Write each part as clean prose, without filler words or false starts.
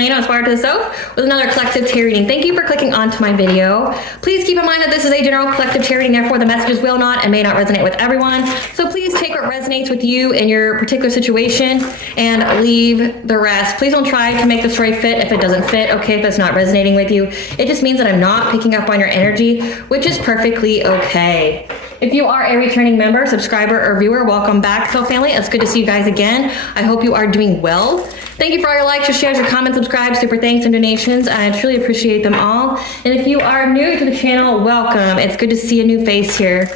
Elena, Aspire to the Self, with another collective tarot reading. Thank you for clicking onto my video. Please keep in mind that this is a general collective tarot reading, therefore the messages will not and may not resonate with everyone. So please take what resonates with you in your particular situation and leave the rest. Please don't try to make the story fit if it doesn't fit, okay, if it's not resonating with you. It just means that I'm not picking up on your energy, which is perfectly okay. If you are a returning member, subscriber, or viewer, welcome back, Soul Family. It's good to see you guys again. I hope you are doing well. Thank you for all your likes, your shares, your comments, subscribes, super thanks, and donations. I truly appreciate them all. And if you are new to the channel, welcome. It's good to see a new face here.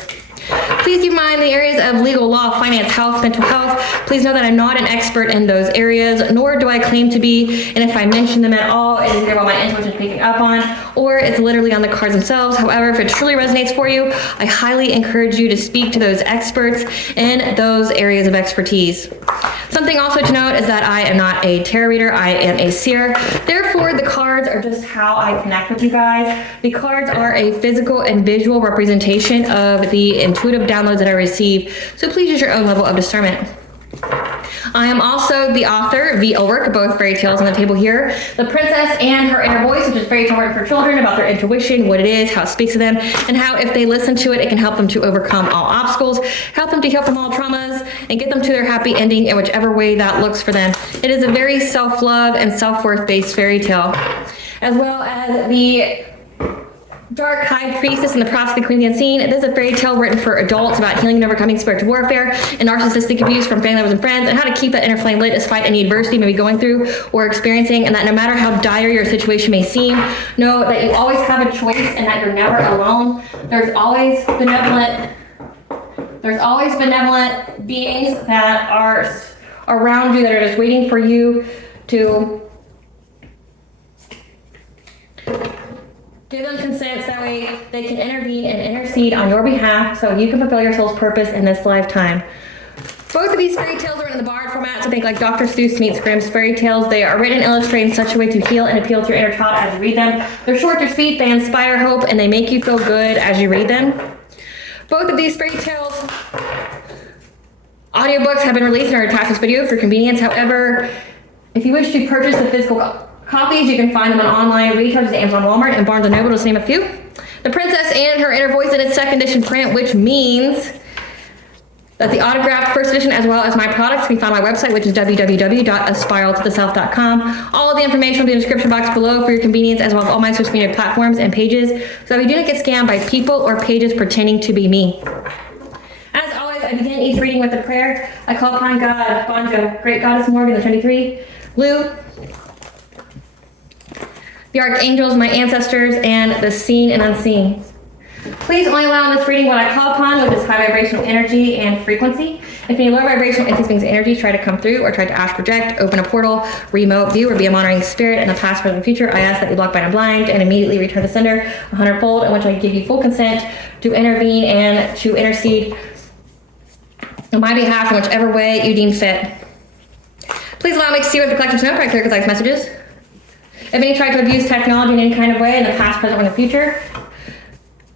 Please keep in mind the areas of legal, law, finance, health, mental health. Please know that I'm not an expert in those areas, nor do I claim to be. And if I mention them at all, it is either what my intuition is picking up on, or it's literally on the cards themselves. However, if it truly resonates for you, I highly encourage you to speak to those experts in those areas of expertise. Something also to note is that I am not a tarot reader, I am a seer. Therefore, the cards are just how I connect with you guys. The cards are a physical and visual representation of the intuitive downloads that I receive. So please use your own level of discernment. I am also the author, the work of both fairy tales on the table here. The Princess and Her Inner Voice, which is fairy tale written for children about their intuition, what it is, how it speaks to them, and how if they listen to it, it can help them to overcome all obstacles, help them to heal from all traumas, and get them to their happy ending in whichever way that looks for them. It is a very self-love and self-worth based fairy tale, as well as the Dark High Priestess and the Prophecy of the Queen of the Unseen. This is a fairy tale written for adults about healing and overcoming spiritual warfare and narcissistic abuse from family members and friends, and how to keep that inner flame lit despite any adversity you may be going through or experiencing, and that no matter how dire your situation may seem, know that you always have a choice and that you're never alone. There's always benevolent beings that are around you that are just waiting for you to give them consent so that way they can intervene and intercede on your behalf so you can fulfill your soul's purpose in this lifetime. Both of these fairy tales are in the bard format, so think like Dr. Seuss meets Grimm's fairy tales. They are written and illustrated in such a way to heal and appeal to your inner child as you read them. They're short, they're sweet, they inspire hope, and they make you feel good as you read them. Both of these fairy tales audiobooks have been released and are attached to this video for convenience. However, if you wish to purchase the physical copies, you can find them on online retailers at Amazon, Walmart, and Barnes & Noble, to name a few. The Princess and Her Inner Voice in its second edition print, which means that the autographed first edition, as well as my products, can be found on my website, which is www.aspiraltotheself.com. All of the information will be in the description box below for your convenience, as well as all my social media platforms and pages, so that we do not get scammed by people or pages pretending to be me. As always, I begin each reading with a prayer. I call upon God, Bonjo, Great Goddess Morgan, the 23, Lou, the archangels, my ancestors, and the seen and unseen. Please only allow in this reading what I call upon, which is high vibrational energy and frequency. If any low vibrational entities, energies try to come through or try to astral project, open a portal, remote view, or be a monitoring spirit in the past, present, and future, I ask that you block, bind, and blind, and immediately return to sender 100-fold, in which I give you full consent to intervene and to intercede on my behalf in whichever way you deem fit. Please allow me to see what the collective snow clear concise messages. If any tried to abuse technology in any kind of way in the past, present, or in the future,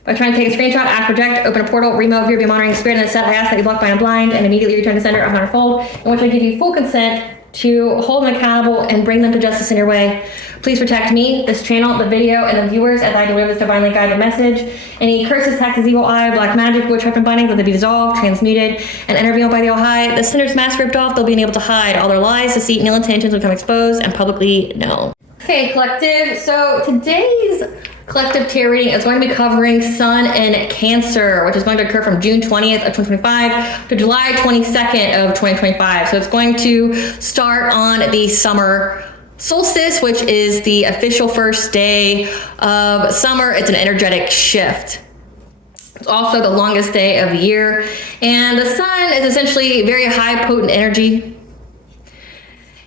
by trying to take a screenshot, ask, project, open a portal, remote view, be a monitoring spirit in the set, I ask that you block, bind, and blind, and immediately return to sender 100-fold, in which I give you full consent to hold them accountable and bring them to justice in your way. Please protect me, this channel, the video, and the viewers as I deliver this divinely guided message. Any curses, hexes, evil eye, black magic, witchcraft, and bindings, let them be dissolved, transmuted, and intervened by the All-High. The sinner's mask ripped off, they'll be unable to hide. All their lies, deceit, and ill intentions will become exposed and publicly known. Okay, collective. So today's collective tarot reading is going to be covering Sun in Cancer, which is going to occur from June 20th of 2025 to July 22nd of 2025. So it's going to start on the summer solstice, which is the official first day of summer. It's an energetic shift. It's also the longest day of the year. And the sun is essentially very high potent energy.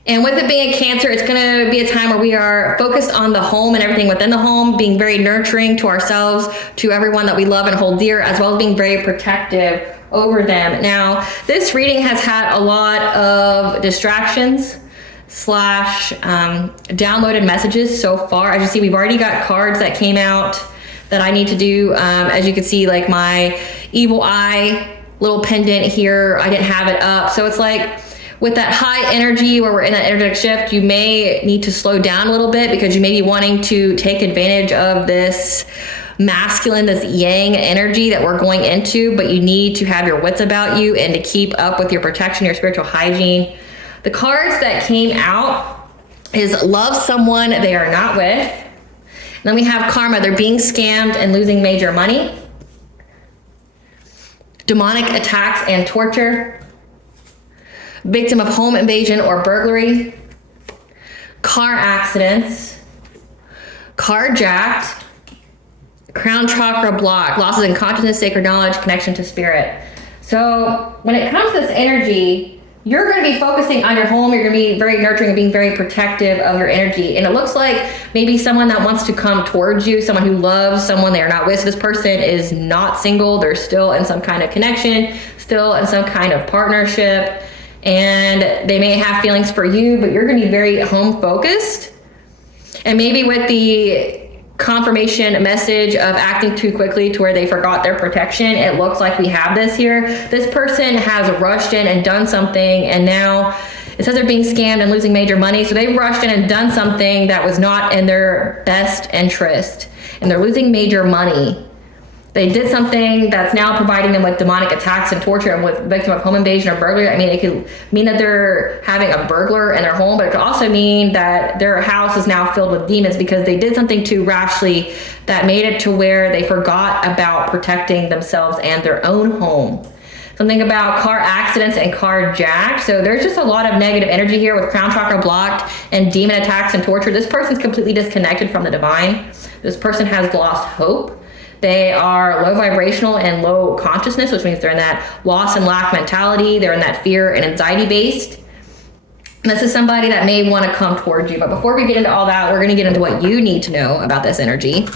And with it being a Cancer, it's going to be a time where we are focused on the home and everything within the home, being very nurturing to ourselves, to everyone that we love and hold dear, as well as being very protective over them. Now, this reading has had a lot of distractions / downloaded messages so far. As you see, we've already got cards that came out that I need to do. As you can see, like my evil eye little pendant here, I didn't have it up. So it's like, with that high energy where we're in that energetic shift, you may need to slow down a little bit because you may be wanting to take advantage of this masculine, this yang energy that we're going into, but you need to have your wits about you and to keep up with your protection, your spiritual hygiene. The cards that came out is love someone they are not with. Then we have karma, they're being scammed and losing major money. Demonic attacks and torture. Victim of home invasion or burglary. Car accidents. Carjacked. Crown chakra blocked. Losses in consciousness, sacred knowledge, connection to spirit. So when it comes to this energy, you're going to be focusing on your home. You're going to be very nurturing and being very protective of your energy. And it looks like maybe someone that wants to come towards you, someone who loves someone they are not with. So this person is not single. They're still in some kind of connection, still in some kind of partnership. And they may have feelings for you, but you're going to be very home focused. And maybe with the confirmation message of acting too quickly to where they forgot their protection, it looks like we have this here. This person has rushed in and done something, and now it says they're being scammed and losing major money. So they've rushed in and done something that was not in their best interest, and they're losing major money. They did something that's now providing them with demonic attacks and torture, and with victim of home invasion or burglary. I mean, it could mean that they're having a burglar in their home, but it could also mean that their house is now filled with demons because they did something too rashly that made it to where they forgot about protecting themselves and their own home. Something about car accidents and carjacked. So there's just a lot of negative energy here with crown chakra blocked and demon attacks and torture. This person's completely disconnected from the divine. This person has lost hope. They are low vibrational and low consciousness, which means they're in that loss and lack mentality. They're in that fear and anxiety based. And this is somebody that may want to come towards you. But before we get into all that, we're going to get into what you need to know about this energy.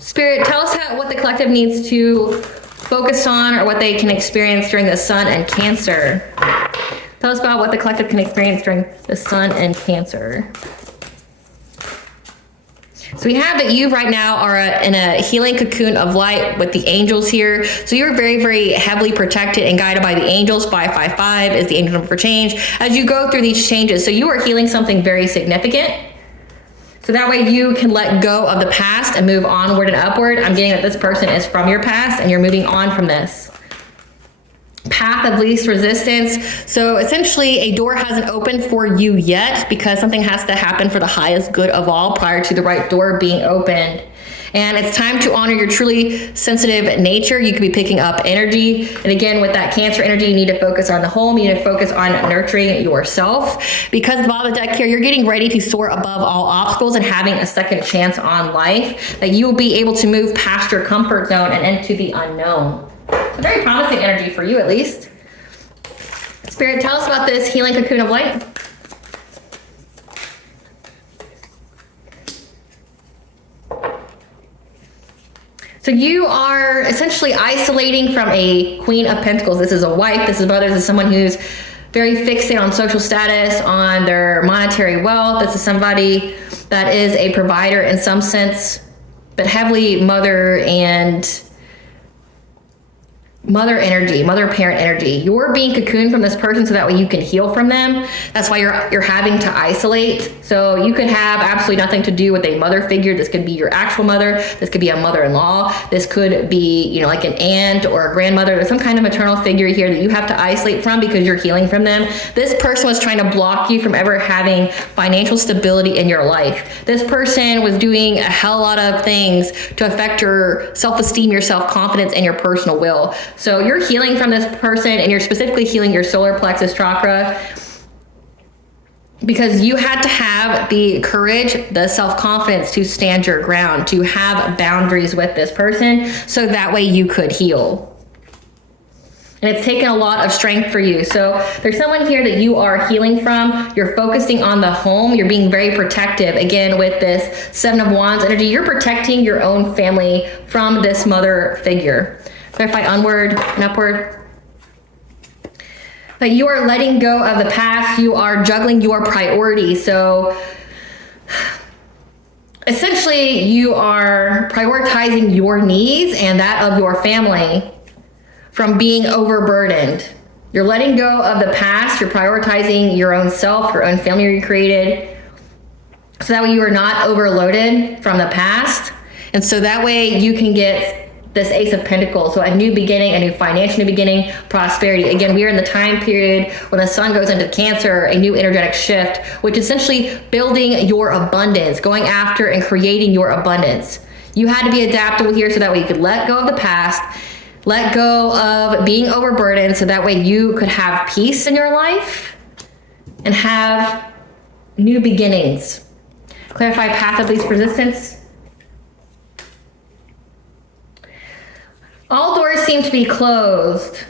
Spirit, tell us what the collective needs to focus on or what they can experience during the Sun and Cancer. Tell us about what the collective can experience during the Sun and Cancer. So we have that you right now are in a healing cocoon of light with the angels here. So you're very, very heavily protected and guided by the angels. 555 is the angel number for change as you go through these changes. So you are healing something very significant. So that way you can let go of the past and move onward and upward. I'm getting that this person is from your past and you're moving on from this. Path of least resistance. So essentially a door hasn't opened for you yet because something has to happen for the highest good of all prior to the right door being opened. And it's time to honor your truly sensitive nature. You could be picking up energy. And again, with that Cancer energy, you need to focus on the home. You need to focus on nurturing yourself. Because of the bottom of the deck here, you're getting ready to soar above all obstacles and having a second chance on life. That you will be able to move past your comfort zone and into the unknown. A very promising energy for you, at least. Spirit, tell us about this healing cocoon of light. So you are essentially isolating from a Queen of Pentacles. This is a wife, this is a mother, this is someone who's very fixated on social status, on their monetary wealth. This is somebody that is a provider in some sense, but heavily mother and mother energy, mother parent energy. You're being cocooned from this person so that way you can heal from them. That's why you're having to isolate. So you could have absolutely nothing to do with a mother figure. This could be your actual mother. This could be a mother-in-law. This could be, you know, like an aunt or a grandmother. There's some kind of maternal figure here that you have to isolate from because you're healing from them. This person was trying to block you from ever having financial stability in your life. This person was doing a hell of a lot of things to affect your self-esteem, your self-confidence, and your personal will. So you're healing from this person, and you're specifically healing your solar plexus chakra because you had to have the courage, the self-confidence to stand your ground, to have boundaries with this person so that way you could heal. And it's taken a lot of strength for you. So there's someone here that you are healing from. You're focusing on the home. You're being very protective. Again, with this Seven of Wands energy, you're protecting your own family from this mother figure. Clarify onward and upward. But you are letting go of the past. You are juggling your priorities. So essentially, you are prioritizing your needs and that of your family from being overburdened. You're letting go of the past. You're prioritizing your own self, your own family you created, so that way you are not overloaded from the past. And so that way you can get this Ace of Pentacles, so a new beginning, a new financial new beginning, prosperity. Again, we are in the time period when the sun goes into Cancer, a new energetic shift, which is essentially building your abundance, going after and creating your abundance. You had to be adaptable here so that way you could let go of the past, let go of being overburdened, so that way you could have peace in your life and have new beginnings. Clarify path of least resistance. All doors seem to be closed.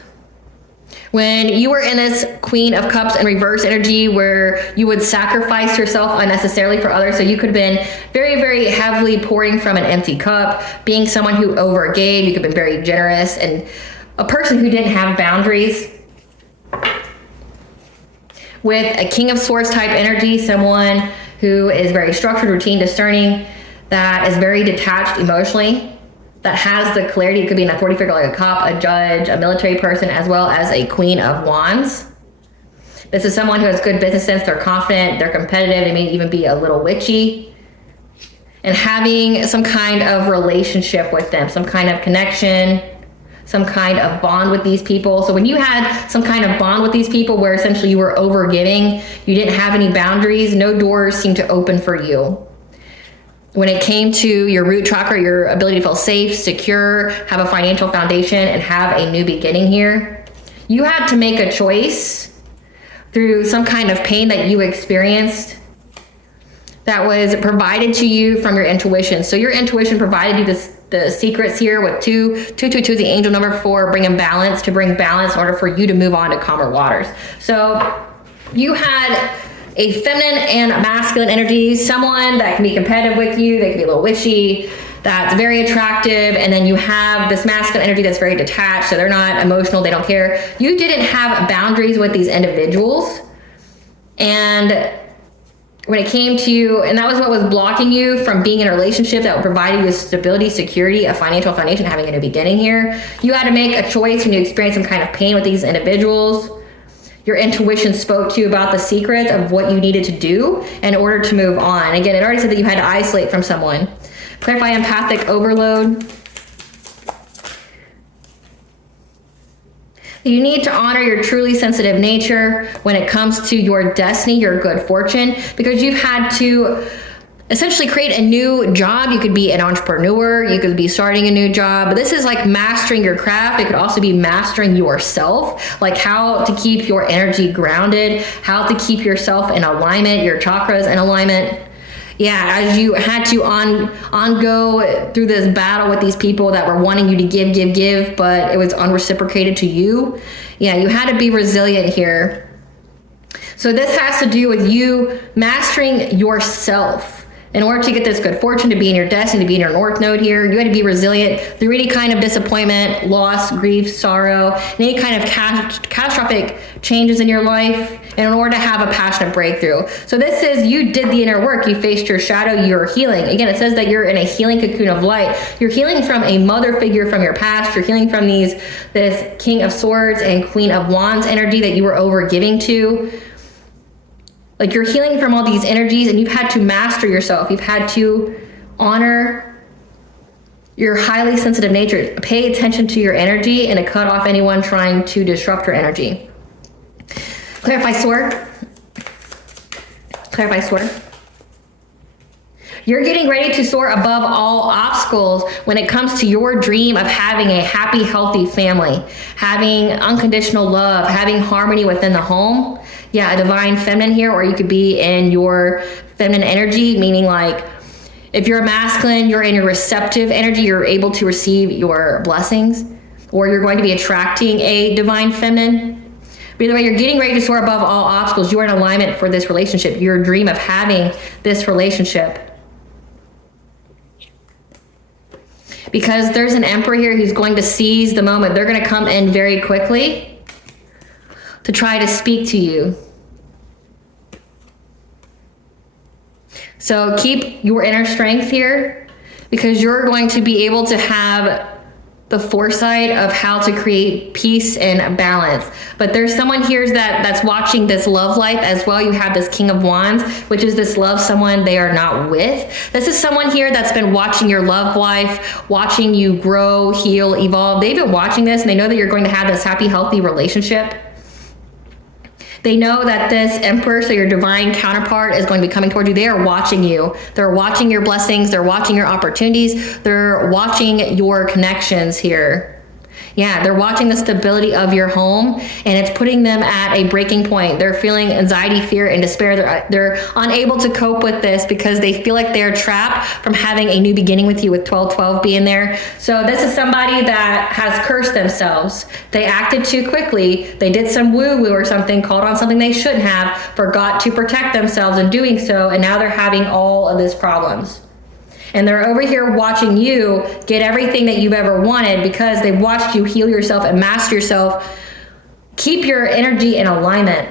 When you were in this Queen of Cups in reverse energy where you would sacrifice yourself unnecessarily for others, so you could have been very, very heavily pouring from an empty cup, being someone who overgave, you could have been very generous, and a person who didn't have boundaries. With a King of Swords type energy, someone who is very structured, routine, discerning, that is very detached emotionally, that has the clarity. It could be an authority figure like a cop, a judge, a military person, as well as a Queen of Wands. This is someone who has good business sense. They're confident, they're competitive, they may even be a little witchy. And having some kind of relationship with them, some kind of connection, some kind of bond with these people. So when you had some kind of bond with these people where essentially you were overgiving, you didn't have any boundaries, no doors seemed to open for you. When it came to your root chakra, your ability to feel safe, secure, have a financial foundation, and have a new beginning here, you had to make a choice through some kind of pain that you experienced that was provided to you from your intuition. So your intuition provided you the secrets here with 222 is the angel number 4, bringing balance, to bring balance in order for you to move on to calmer waters. So you had a feminine and masculine energy, someone that can be competitive with you, they can be a little witchy, that's very attractive, and then you have this masculine energy that's very detached, so they're not emotional, they don't care. You didn't have boundaries with these individuals, and when it came to you, and that was what was blocking you from being in a relationship that would provide you with stability, security, a financial foundation, having a new beginning here. You had to make a choice when you experienced some kind of pain with these individuals. Your intuition spoke to you about the secrets of what you needed to do in order to move on. Again, it already said that you had to isolate from someone. Clarify empathic overload. You need to honor your truly sensitive nature when it comes to your destiny, your good fortune, because you've had to essentially create a new job. You could be an entrepreneur, you could be starting a new job, but this is like mastering your craft. It could also be mastering yourself, like how to keep your energy grounded, how to keep yourself in alignment, your chakras in alignment. Yeah, as you had to go through this battle with these people that were wanting you to give, but it was unreciprocated to you. Yeah, you had to be resilient here. So this has to do with you mastering yourself. In order to get this good fortune, to be in your destiny, to be in your north node here, you had to be resilient through any kind of disappointment, loss, grief, sorrow, and any kind of catastrophic changes in your life, and in order to have a passionate breakthrough. So this is, you did the inner work, you faced your shadow, you're healing. Again, it says that you're in a healing cocoon of light. You're healing from a mother figure from your past. You're healing from this King of Swords and Queen of Wands energy that you were overgiving to. Like, you're healing from all these energies, and you've had to master yourself. You've had to honor your highly sensitive nature. Pay attention to your energy and to cut off anyone trying to disrupt your energy. Clarify sword. Clarify sword. You're getting ready to soar above all obstacles when it comes to your dream of having a happy, healthy family, having unconditional love, having harmony within the home. Yeah, a divine feminine here, or you could be in your feminine energy, meaning like if you're a masculine, you're in your receptive energy, you're able to receive your blessings, or you're going to be attracting a divine feminine. But either way, you're getting ready to soar above all obstacles. You are in alignment for this relationship, your dream of having this relationship. Because there's an emperor here who's going to seize the moment. They're going to come in very quickly to try to speak to you. So keep your inner strength here, because you're going to be able to have the foresight of how to create peace and balance. But there's someone here that's watching this love life as well. You have this King of Wands, which is this love someone they are not with. This is someone here that's been watching your love life, watching you grow, heal, evolve. They've been watching this and they know that you're going to have this happy, healthy relationship. They know that this Emperor, so your divine counterpart, is going to be coming toward you. They are watching you. They're watching your blessings. They're watching your opportunities. They're watching your connections here. Yeah, they're watching the stability of your home, and it's putting them at a breaking point. They're feeling anxiety, fear, and despair. They're unable to cope with this because they feel like they're trapped from having a new beginning with you, with 12-12 being there. So this is somebody that has cursed themselves. They acted too quickly. They did some woo-woo or something, called on something they shouldn't have, forgot to protect themselves in doing so, and now they're having all of these problems. And they're over here watching you get everything that you've ever wanted because they watched you heal yourself and master yourself, keep your energy in alignment.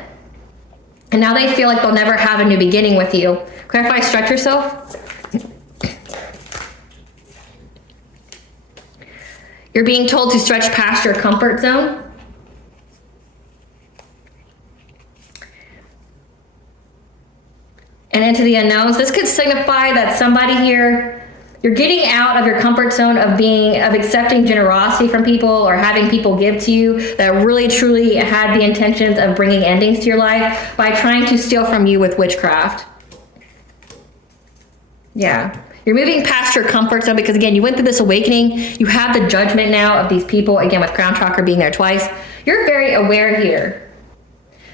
And now they feel like they'll never have a new beginning with you. Clarify, stretch yourself. You're being told to stretch past your comfort zone. And into the unknowns. This could signify that somebody here, you're getting out of your comfort zone of accepting generosity from people or having people give to you that really truly had the intentions of bringing endings to your life by trying to steal from you with witchcraft. Yeah. You're moving past your comfort zone because, again, you went through this awakening. You have the judgment now of these people, again, with crown chakra being there twice. You're very aware here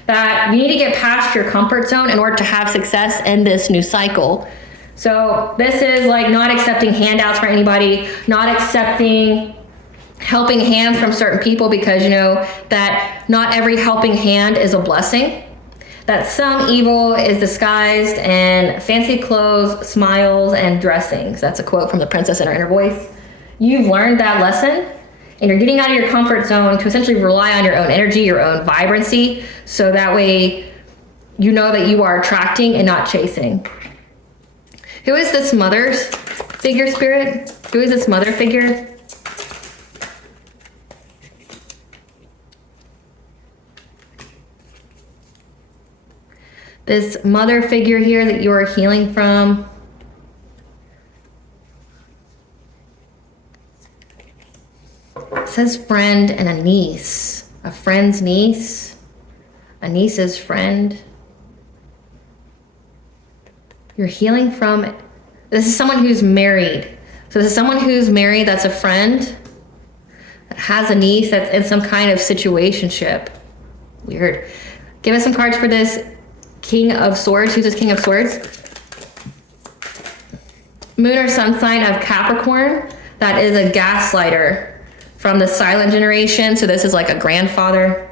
that you need to get past your comfort zone in order to have success in this new cycle. So this is like not accepting handouts for anybody, not accepting helping hands from certain people because you know that not every helping hand is a blessing, that some evil is disguised in fancy clothes, smiles, and dressings. That's a quote from The Princess in Her Inner Voice. You've learned that lesson. And you're getting out of your comfort zone to essentially rely on your own energy, your own vibrancy, so that way you know that you are attracting and not chasing. Who is this mother's figure, Spirit? Who is this mother figure? This mother figure here that you are healing from. It says friend and a niece. A friend's niece. A niece's friend. You're healing from it. This is someone who's married. So this is someone who's married that's a friend, that has a niece that's in some kind of situationship. Weird. Give us some cards for this King of Swords. Who's this King of Swords? Moon or sun sign of Capricorn. That is a gaslighter from the silent generation. So this is like a grandfather.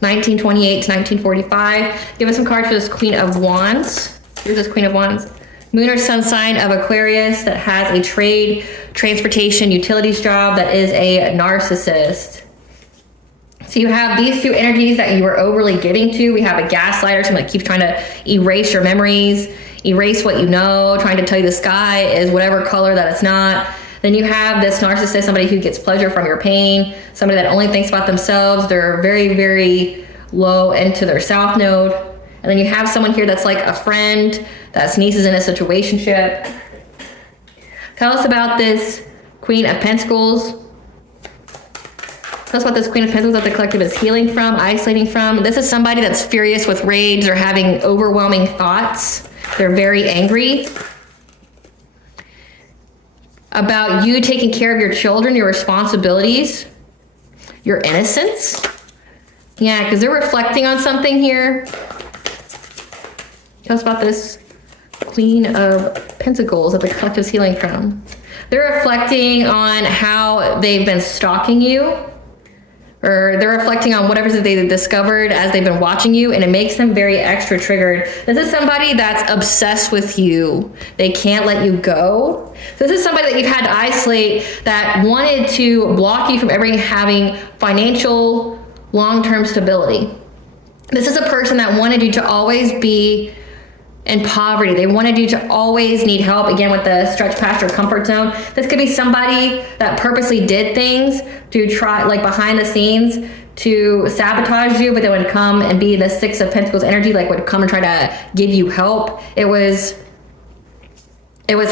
1928 to 1945. Give us some cards for this Queen of Wands. Here's this Queen of Wands. Moon or sun sign of Aquarius that has a trade, transportation, utilities job that is a narcissist. So you have these two energies that you were overly giving to. We have a gaslighter, someone that keeps trying to erase your memories, erase what you know, trying to tell you the sky is whatever color that it's not. Then you have this narcissist, somebody who gets pleasure from your pain, somebody that only thinks about themselves. They're very, very low into their south node. And then you have someone here that's like a friend, that's niece is in a situationship. Tell us about this Queen of Pentacles. Tell us about this Queen of Pentacles that the collective is healing from, isolating from. This is somebody that's furious with rage or having overwhelming thoughts. They're very angry about you taking care of your children, your responsibilities, your innocence. Yeah, because they're reflecting on something here. Tell us about this Queen of Pentacles that the collective is healing from. They're reflecting on how they've been stalking you, or they're reflecting on whatever they discovered as they've been watching you, and it makes them very extra triggered. This is somebody that's obsessed with you. They can't let you go. This is somebody that you've had to isolate, that wanted to block you from ever having financial long-term stability. This is a person that wanted you to always be and poverty. They wanted you to always need help, again, with the stretch past your comfort zone. This could be somebody that purposely did things to try, like behind the scenes, to sabotage you, but they would come and be the Six of Pentacles energy, like would come and try to give you help. It was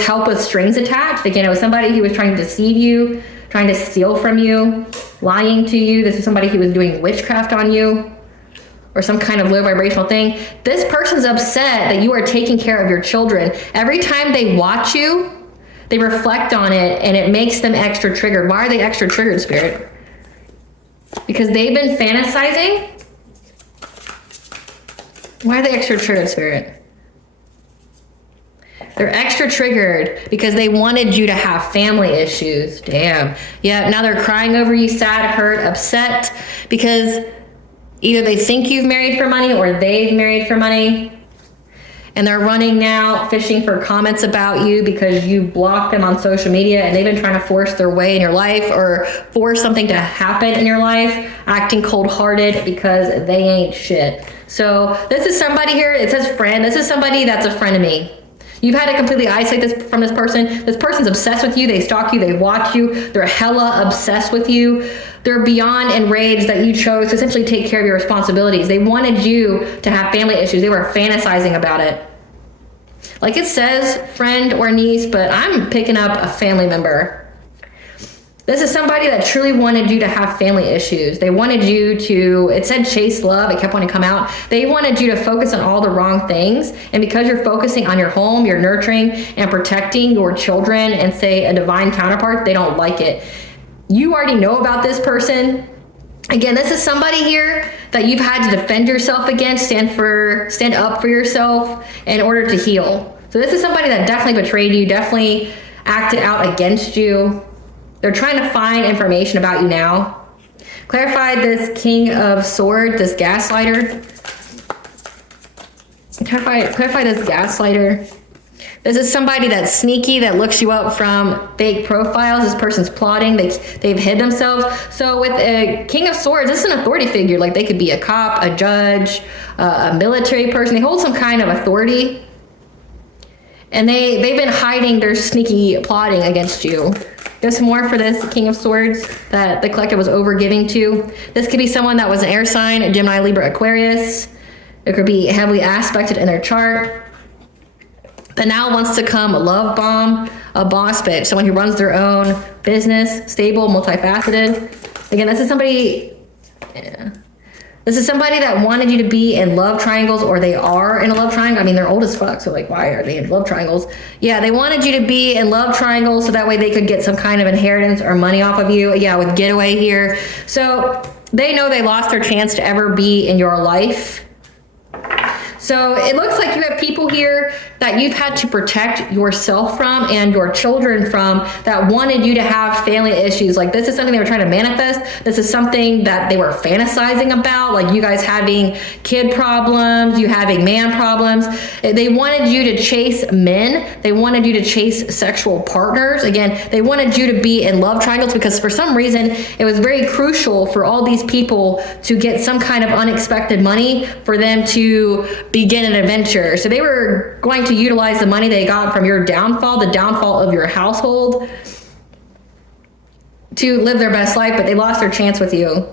help with strings attached. Again, it was somebody who was trying to deceive you, trying to steal from you, lying to you. This is somebody who was doing witchcraft on you, or some kind of low vibrational thing. This person's upset that you are taking care of your children. Every time they watch you, they reflect on it, and it makes them extra triggered. Why are they extra triggered, Spirit? Because they've been fantasizing? Why are they extra triggered, Spirit? They're extra triggered because they wanted you to have family issues. Damn. Yeah, now they're crying over you, sad, hurt, upset, because either they think you've married for money or they've married for money. And they're running now, fishing for comments about you because you blocked them on social media, and they've been trying to force their way in your life or force something to happen in your life, acting cold-hearted because they ain't shit. So this is somebody here, it says friend. This is somebody that's a frenemy. You've had to completely isolate this from this person. This person's obsessed with you. They stalk you. They watch you. They're hella obsessed with you. They're beyond enraged that you chose to essentially take care of your responsibilities. They wanted you to have family issues. They were fantasizing about it. Like it says friend or niece, but I'm picking up a family member. This is somebody that truly wanted you to have family issues. They wanted you to, it said chase love. It kept wanting to come out. They wanted you to focus on all the wrong things. And because you're focusing on your home, you're nurturing and protecting your children and say a divine counterpart, they don't like it. You already know about this person. Again, this is somebody here that you've had to defend yourself against, stand up for yourself in order to heal. So this is somebody that definitely betrayed you, definitely acted out against you. They're trying to find information about you now. Clarify this King of Swords, this gaslighter. Clarify this gaslighter. This is somebody that's sneaky, that looks you up from fake profiles. This person's plotting. They've hid themselves. So with a King of Swords, this is an authority figure. Like they could be a cop, a judge, a military person. They hold some kind of authority. And they've been hiding their sneaky plotting against you. There's some more for this King of Swords that the collective was overgiving to. This could be someone that was an air sign, a Gemini, Libra, Aquarius. It could be heavily aspected in their chart. That now wants to come a love bomb, a boss bitch, someone who runs their own business, stable, multifaceted. Again, this is somebody, this is somebody that wanted you to be in love triangles, or they are in a love triangle. I mean, they're old as fuck, so like, why are they in love triangles? Yeah, they wanted you to be in love triangles so that way they could get some kind of inheritance or money off of you. Yeah, with getaway here. So they know they lost their chance to ever be in your life. So it looks like you have people here that you've had to protect yourself from and your children from, that wanted you to have family issues. Like this is something they were trying to manifest. This is something that they were fantasizing about, like you guys having kid problems, you having man problems. They wanted you to chase men. They wanted you to chase sexual partners. Again, they wanted you to be in love triangles because for some reason it was very crucial for all these people to get some kind of unexpected money for them to begin an adventure. So they were going to utilize the money they got from your downfall, the downfall of your household, to live their best life, but they lost their chance with you.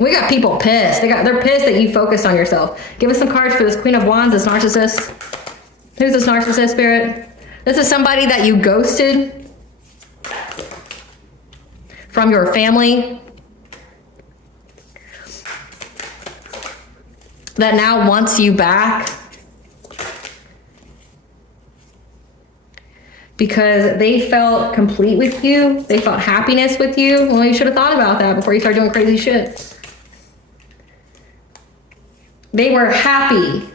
We got people pissed. They're pissed that you focused on yourself. Give us some cards for this Queen of Wands, this narcissist. Who's this narcissist, Spirit? This is somebody that you ghosted from your family, that now wants you back because they felt complete with you. They felt happiness with you. Well, you should have thought about that before you started doing crazy shit. They were happy,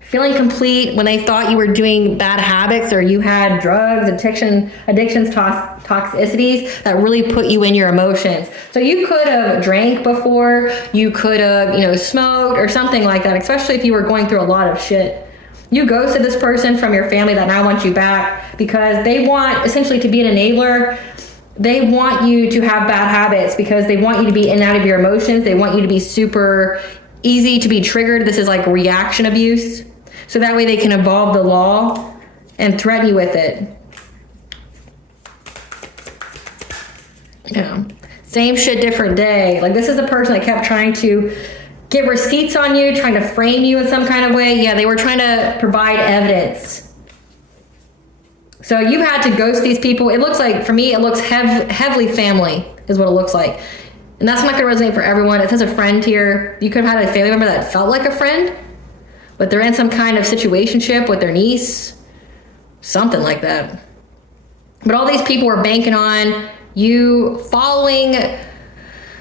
feeling complete when they thought you were doing bad habits or you had drugs, addictions, toxicities that really put you in your emotions. So you could have drank before, you could have, smoked or something like that, especially if you were going through a lot of shit. You ghosted this person from your family that now wants you back because they want essentially to be an enabler. They want you to have bad habits because they want you to be in and out of your emotions. They want you to be super easy to be triggered. This is like reaction abuse. So that way they can evolve the law and threaten you with it. Yeah. Same shit, different day. Like, this is a person that kept trying to get receipts on you, trying to frame you in some kind of way. Yeah, they were trying to provide evidence. So you had to ghost these people. It looks like, for me, it looks heavily family is what it looks like. And that's not going to resonate for everyone. It says a friend here. You could have had a family member that felt like a friend, but they're in some kind of situationship with their niece, something like that. But all these people were banking on you following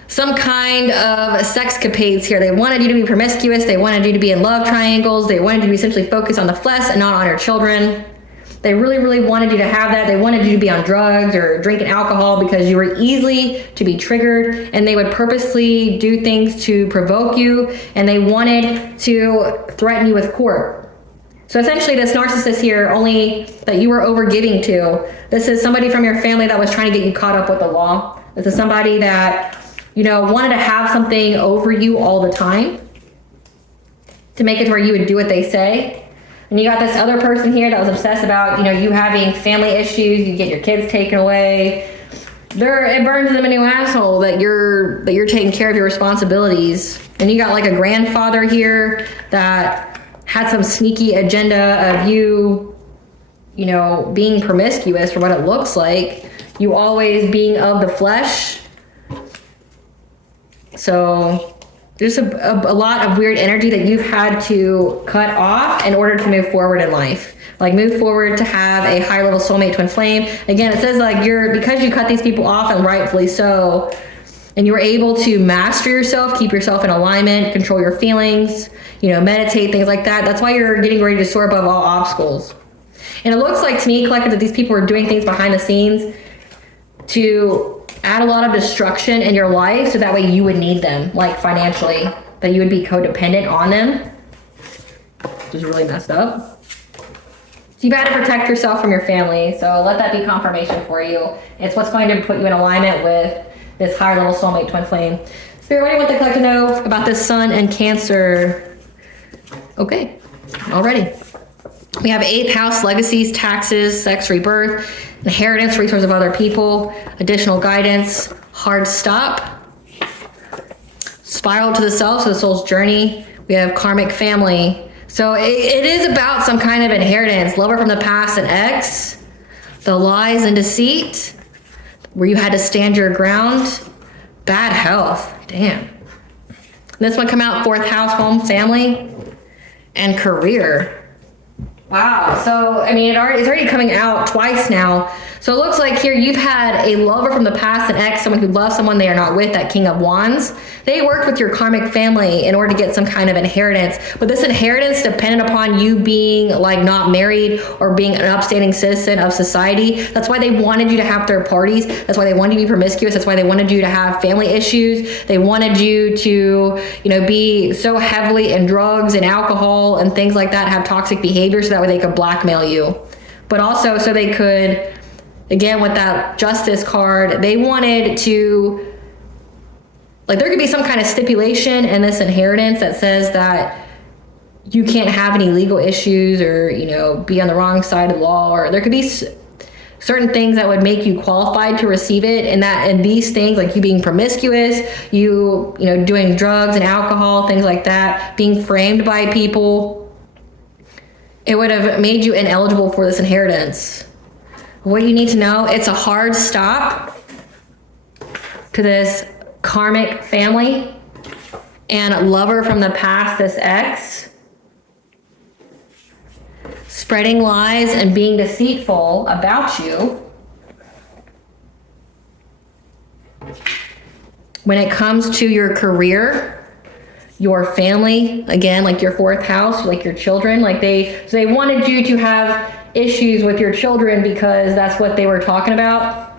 some kind of sexcapades here. They wanted you to be promiscuous. They wanted you to be in love triangles. They wanted you to essentially focus on the flesh and not on your children. They really, really wanted you to have that. They wanted you to be on drugs or drinking alcohol because you were easily to be triggered, and they would purposely do things to provoke you, and they wanted to threaten you with court. So essentially this narcissist here, only that you were overgiving to, this is somebody from your family that was trying to get you caught up with the law. This is somebody that, you know, wanted to have something over you all the time to make it to where you would do what they say. And you got this other person here that was obsessed about, you know, you having family issues, you get your kids taken away. It burns them a new asshole that you're taking care of your responsibilities. And you got like a grandfather here that had some sneaky agenda of you know, being promiscuous for what it looks like. You always being of the flesh. So there's a lot of weird energy that you've had to cut off in order to move forward in life. Like, move forward to have a high level soulmate twin flame. Again, it says like because you cut these people off, and rightfully so, and you were able to master yourself, keep yourself in alignment, control your feelings, you know, meditate, things like that. That's why you're getting ready to soar above all obstacles. And it looks like to me, collective, that these people are doing things behind the scenes to add a lot of destruction in your life, so that way you would need them, like financially, that you would be codependent on them, which is really messed up. So you've had to protect yourself from your family, so let that be confirmation for you. It's what's going to put you in alignment with this higher level soulmate twin flame. Spirit, what do you want the collective to know about this Sun and Cancer? Okay, already. We have 8th house, legacies, taxes, sex, rebirth, inheritance, resource of other people, additional guidance, hard stop, spiral to the self, so the soul's journey. We have karmic family. So it is about some kind of inheritance, lover from the past and ex, the lies and deceit, where you had to stand your ground, bad health, damn. This one come out 4th house, home, family, and career. Wow, so I mean, it's already coming out twice now. So it looks like here you've had a lover from the past, an ex, someone who loves someone they are not with, that King of Wands. They worked with your karmic family in order to get some kind of inheritance. But this inheritance depended upon you being like not married or being an upstanding citizen of society. That's why they wanted you to have third parties. That's why they wanted you to be promiscuous. That's why they wanted you to have family issues. They wanted you to, you know, be so heavily in drugs and alcohol and things like that, have toxic behavior, so that way they could blackmail you. But also so they could, again, with that justice card, they wanted to, like, there could be some kind of stipulation in this inheritance that says that you can't have any legal issues or, you know, be on the wrong side of the law, or there could be certain things that would make you qualified to receive it. And these things, like you being promiscuous, you know, doing drugs and alcohol, things like that, being framed by people, it would have made you ineligible for this inheritance. What you need to know, it's a hard stop to this karmic family and lover from the past, this ex, spreading lies and being deceitful about you. When it comes to your career, your family, again, like your 4th house, like your children, like they wanted you to have issues with your children because that's what they were talking about.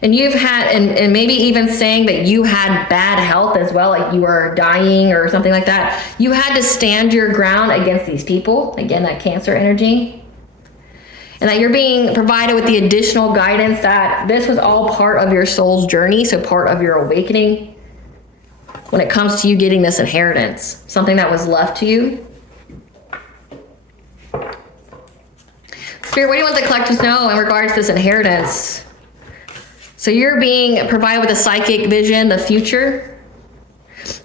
And you've had, and maybe even saying that you had bad health as well, like you were dying or something like that. You had to stand your ground against these people, again, that Cancer energy. And that you're being provided with the additional guidance that this was all part of your soul's journey, so part of your awakening. when it comes to you getting this inheritance, something that was left to you. Spirit, what do you want the collective to know in regards to this inheritance? So you're being provided with a psychic vision, the future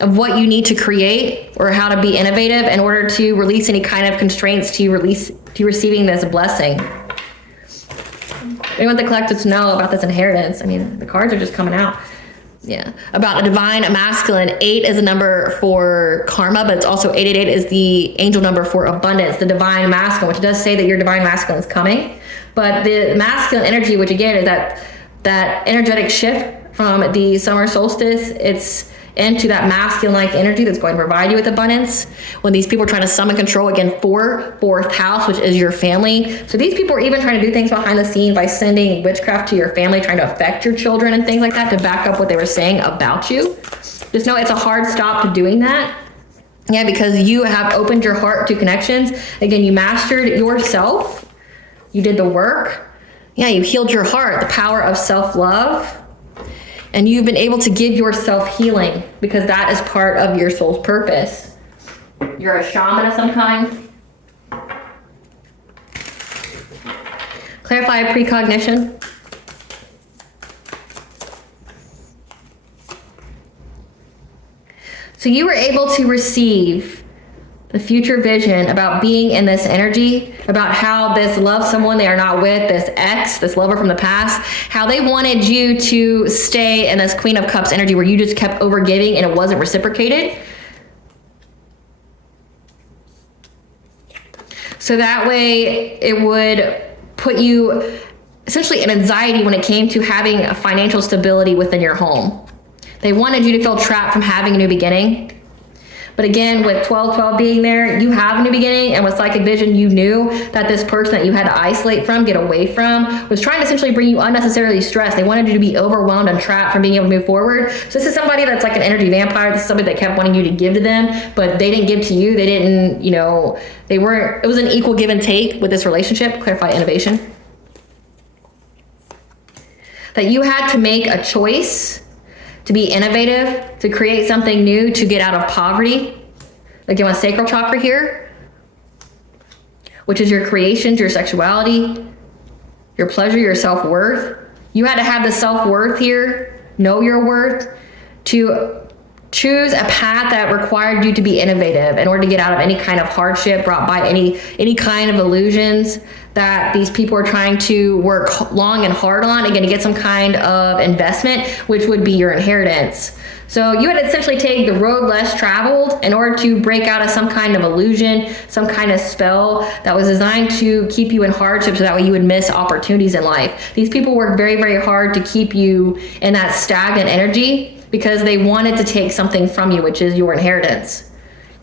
of what you need to create or how to be innovative in order to release any kind of constraints to receiving this blessing. We want the collective to know about this inheritance. I mean, the cards are just coming out. Yeah. About a divine masculine. 8 is a number for karma, but it's also 888 is the angel number for abundance, the divine masculine, which does say that your divine masculine is coming. But the masculine energy, which again is that energetic shift from the summer solstice, it's into that masculine-like energy that's going to provide you with abundance. When these people are trying to summon control, again, fourth house, which is your family. So these people are even trying to do things behind the scene by sending witchcraft to your family, trying to affect your children and things like that to back up what they were saying about you. Just know it's a hard stop to doing that. Yeah, because you have opened your heart to connections. Again, you mastered yourself. You did the work. Yeah, you healed your heart, the power of self-love. And you've been able to give yourself healing because that is part of your soul's purpose. You're a shaman of some kind. Clarify precognition. So you were able to receive the future vision about being in this energy, about how this love someone they are not with, this ex, this lover from the past, how they wanted you to stay in this Queen of Cups energy where you just kept overgiving and it wasn't reciprocated. So that way it would put you essentially in anxiety when it came to having a financial stability within your home. They wanted you to feel trapped from having a new beginning. But again, with 1212 being there, you have a new beginning, and with psychic vision, you knew that this person that you had to isolate from, get away from, was trying to essentially bring you unnecessarily stress. They wanted you to be overwhelmed and trapped from being able to move forward. So this is somebody that's like an energy vampire. This is somebody that kept wanting you to give to them, but they didn't give to you. They didn't, they weren't, it was an equal give and take with this relationship. Clarify innovation. That you had to make a choice to be innovative, to create something new, to get out of poverty. Again, with sacral chakra here, which is your creations, your sexuality, your pleasure, your self-worth. You had to have the self-worth here, know your worth, to choose a path that required you to be innovative in order to get out of any kind of hardship brought by any kind of illusions that these people are trying to work long and hard on, again, to get some kind of investment, which would be your inheritance. So you had to essentially take the road less traveled in order to break out of some kind of illusion, some kind of spell that was designed to keep you in hardship so that way you would miss opportunities in life. These people work very, very hard to keep you in that stagnant energy because they wanted to take something from you, which is your inheritance.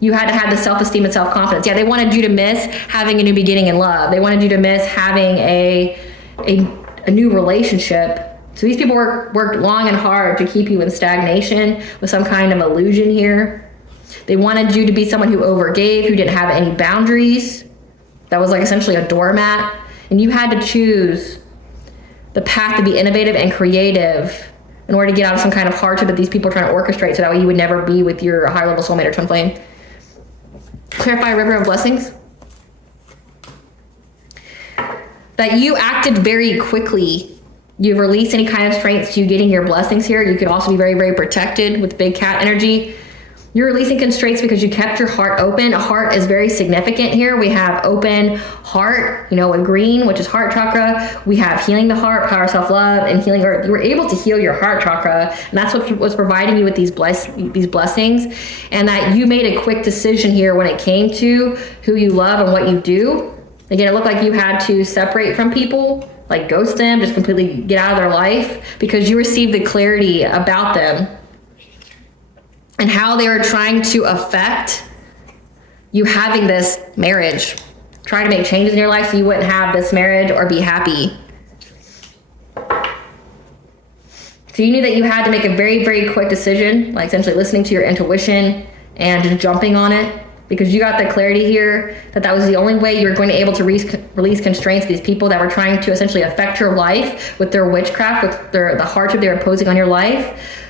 You had to have the self-esteem and self-confidence. Yeah, they wanted you to miss having a new beginning in love. They wanted you to miss having a new relationship. So these people worked long and hard to keep you in stagnation with some kind of illusion here. They wanted you to be someone who overgave, who didn't have any boundaries. That was like essentially a doormat. And you had to choose the path to be innovative and creative in order to get out of some kind of hardship that these people are trying to orchestrate so that way you would never be with your higher level soulmate or twin flame. Clarify river of blessings. That you acted very quickly. You've released any kind of strengths to getting your blessings here. You could also be very, very protected with big cat energy. You're releasing constraints because you kept your heart open. A heart is very significant here. We have open heart, with green, which is heart chakra. We have healing the heart, power, self-love, and healing earth. You were able to heal your heart chakra, and that's what was providing you with these blessings. And that you made a quick decision here when it came to who you love and what you do. Again, it looked like you had to separate from people, like ghost them, just completely get out of their life, because you received the clarity about them and how they were trying to affect you having this marriage, trying to make changes in your life so you wouldn't have this marriage or be happy. So you knew that you had to make a very, very quick decision, like essentially listening to your intuition and just jumping on it, because you got the clarity here that was the only way you were going to be able to release constraints to these people that were trying to essentially affect your life with their witchcraft, with the hardship they were imposing on your life.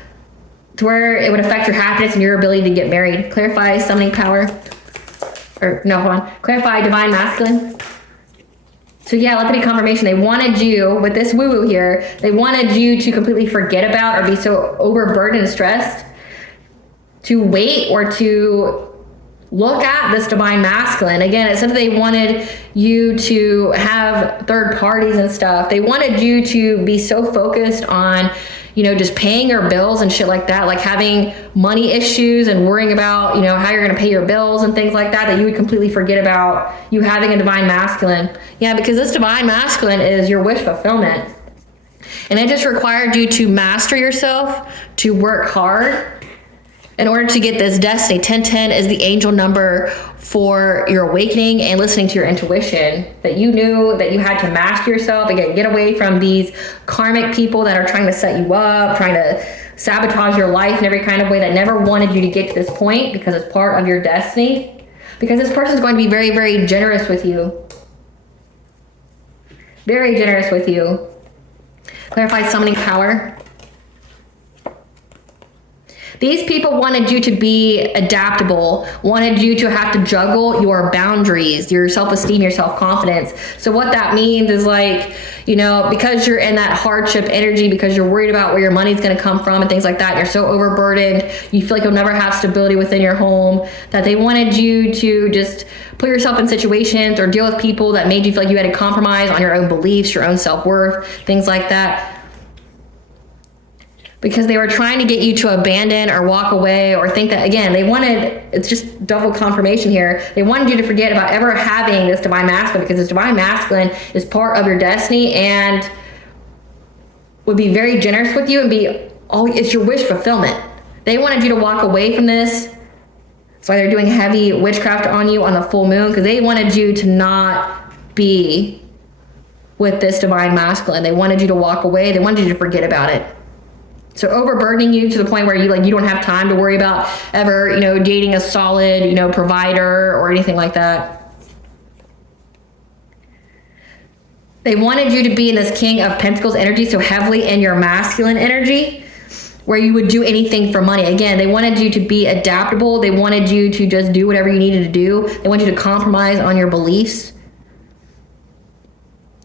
to where it would affect your happiness and your ability to get married. Clarify summoning power. Or no, hold on. Clarify divine masculine. So yeah, let that be confirmation. They wanted you, with this woo-woo here, they wanted you to completely forget about or be so overburdened and stressed to wait or to look at this divine masculine. Again, it said that they wanted you to have third parties and stuff. They wanted you to be so focused on, you know, just paying your bills and shit like that, like having money issues and worrying about, you know, how you're going to pay your bills and things like that, that you would completely forget about you having a divine masculine. Yeah, because this divine masculine is your wish fulfillment. And it just required you to master yourself, to work hard in order to get this destiny. 1010 is the angel number for your awakening and listening to your intuition, that you knew that you had to master yourself. Again, get away from these karmic people that are trying to set you up, trying to sabotage your life in every kind of way, that never wanted you to get to this point, because it's part of your destiny. Because this person is going to be very, very generous with you. Very generous with you. Clarify summoning power. These people wanted you to be adaptable, wanted you to have to juggle your boundaries, your self-esteem, your self-confidence. So what that means is, like, you know, because you're in that hardship energy, because you're worried about where your money's going to come from and things like that, and you're so overburdened, you feel like you'll never have stability within your home, that they wanted you to just put yourself in situations or deal with people that made you feel like you had to compromise on your own beliefs, your own self-worth, things like that. Because they were trying to get you to abandon or walk away or think that, again, they wanted, it's just double confirmation here, they wanted you to forget about ever having this divine masculine, because this divine masculine is part of your destiny and would be very generous with you and be, it's your wish fulfillment. They wanted you to walk away from this. That's why they're doing heavy witchcraft on you on the full moon, because they wanted you to not be with this divine masculine. They wanted you to walk away. They wanted you to forget about it. So overburdening you to the point where you don't have time to worry about ever, you know, dating a solid, you know, provider or anything like that. They wanted you to be in this King of Pentacles energy, so heavily in your masculine energy, where you would do anything for money. Again, they wanted you to be adaptable. They wanted you to just do whatever you needed to do. They wanted you to compromise on your beliefs.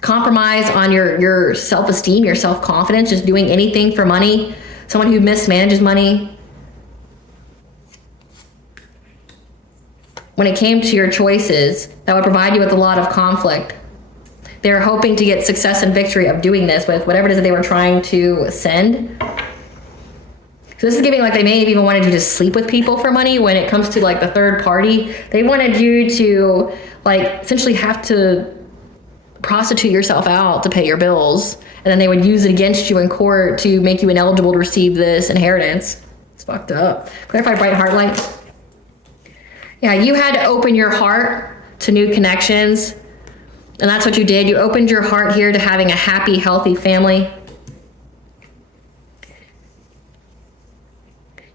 Compromise on your self-esteem, your self-confidence, just doing anything for money. Someone who mismanages money. When it came to your choices, that would provide you with a lot of conflict. They were hoping to get success and victory of doing this with whatever it is that they were trying to send. So this is giving like they may have even wanted you to sleep with people for money. When it comes to like the third party, they wanted you to like essentially have to prostitute yourself out to pay your bills, and then they would use it against you in court to make you ineligible to receive this inheritance. It's fucked up. Clarify bright heart light. Yeah, you had to open your heart to new connections, and that's what you did. You opened your heart here to having a happy, healthy family.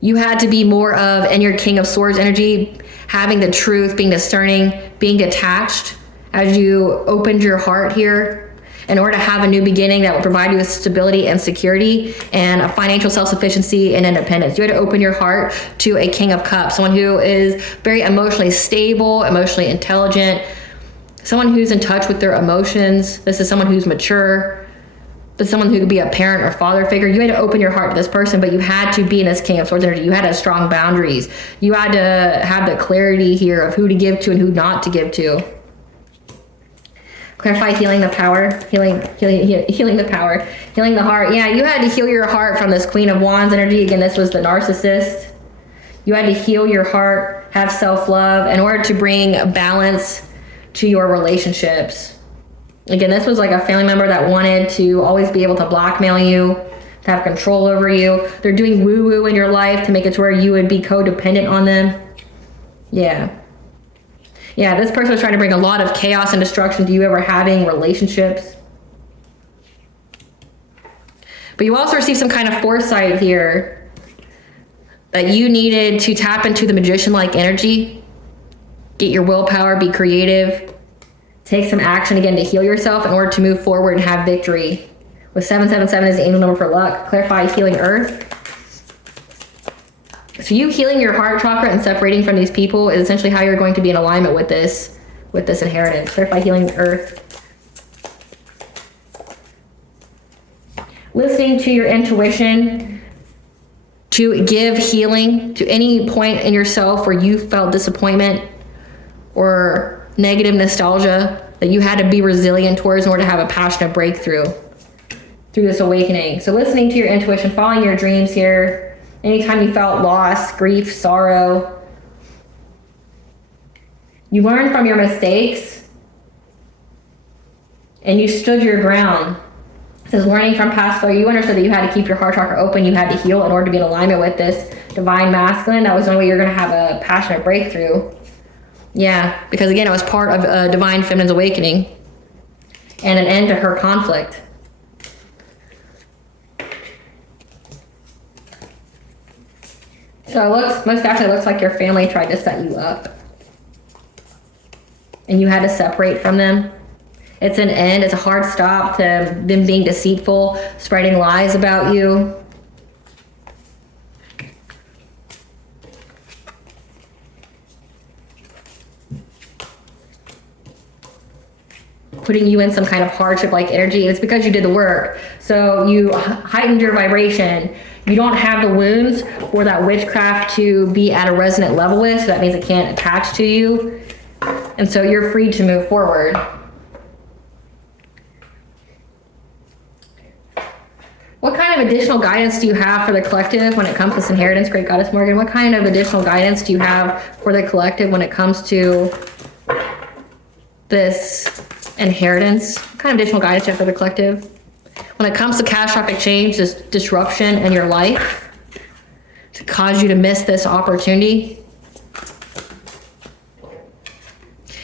You had to be more of, in your King of Swords energy, having the truth, being discerning, being detached, as you opened your heart here in order to have a new beginning that will provide you with stability and security and a financial self-sufficiency and independence. You had to open your heart to a King of Cups, someone who is very emotionally stable, emotionally intelligent, someone who's in touch with their emotions. This is someone who's mature. This is someone who could be a parent or father figure. You had to open your heart to this person, but you had to be in this King of Swords energy. You had to have strong boundaries. You had to have the clarity here of who to give to and who not to give to. Clarify healing the power, healing the power, healing the heart. Yeah, you had to heal your heart from this Queen of Wands energy. Again, this was the narcissist. You had to heal your heart, have self-love in order to bring balance to your relationships. Again, this was like a family member that wanted to always be able to blackmail you, to have control over you. They're doing woo-woo in your life to make it to where you would be codependent on them. Yeah. Yeah, this person was trying to bring a lot of chaos and destruction to you ever having relationships. But you also received some kind of foresight here that you needed to tap into the magician-like energy, get your willpower, be creative, take some action again to heal yourself in order to move forward and have victory. With 777 as the angel number for luck. Clarify healing earth. So you healing your heart chakra and separating from these people is essentially how you're going to be in alignment with this inheritance. Clarify healing the earth. Listening to your intuition to give healing to any point in yourself where you felt disappointment or negative nostalgia that you had to be resilient towards in order to have a passionate breakthrough through this awakening. So listening to your intuition, following your dreams here, anytime you felt loss, grief, sorrow, you learned from your mistakes and you stood your ground. It says learning from past failure, you understood that you had to keep your heart chakra open, you had to heal in order to be in alignment with this divine masculine. That was the only way you're going to have a passionate breakthrough. Yeah, because again, it was part of a divine feminine's awakening and an end to her conflict. So it looks, most definitely looks like your family tried to set you up and you had to separate from them. It's an end, it's a hard stop to them being deceitful, spreading lies about you. Putting you in some kind of hardship-like energy. It's because you did the work. So you heightened your vibration. You don't have the wounds for that witchcraft to be at a resonant level with, so that means it can't attach to you. And so you're free to move forward. What kind of additional guidance do you have for the collective when it comes to this inheritance, Great Goddess Morgan? What kind of additional guidance do you have for the collective when it comes to this inheritance? What kind of additional guidance do you have for the collective? When it comes to catastrophic change, this disruption in your life to cause you to miss this opportunity,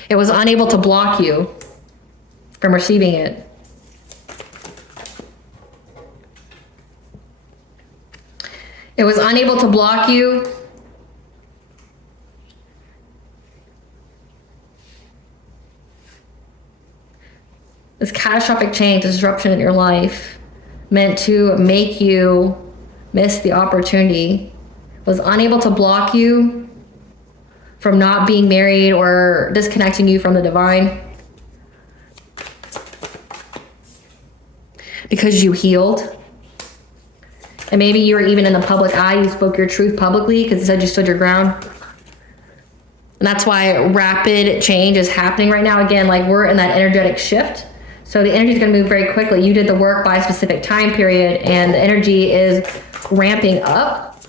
it was unable to block you from receiving it. It was unable to block you this catastrophic change, disruption in your life meant to make you miss the opportunity, was unable to block you from not being married or disconnecting you from the divine because you healed. And maybe you were even in the public eye, you spoke your truth publicly because it said you stood your ground. And that's why rapid change is happening right now. Again, like we're in that energetic shift. So the energy is going to move very quickly. You did the work by a specific time period and the energy is ramping up.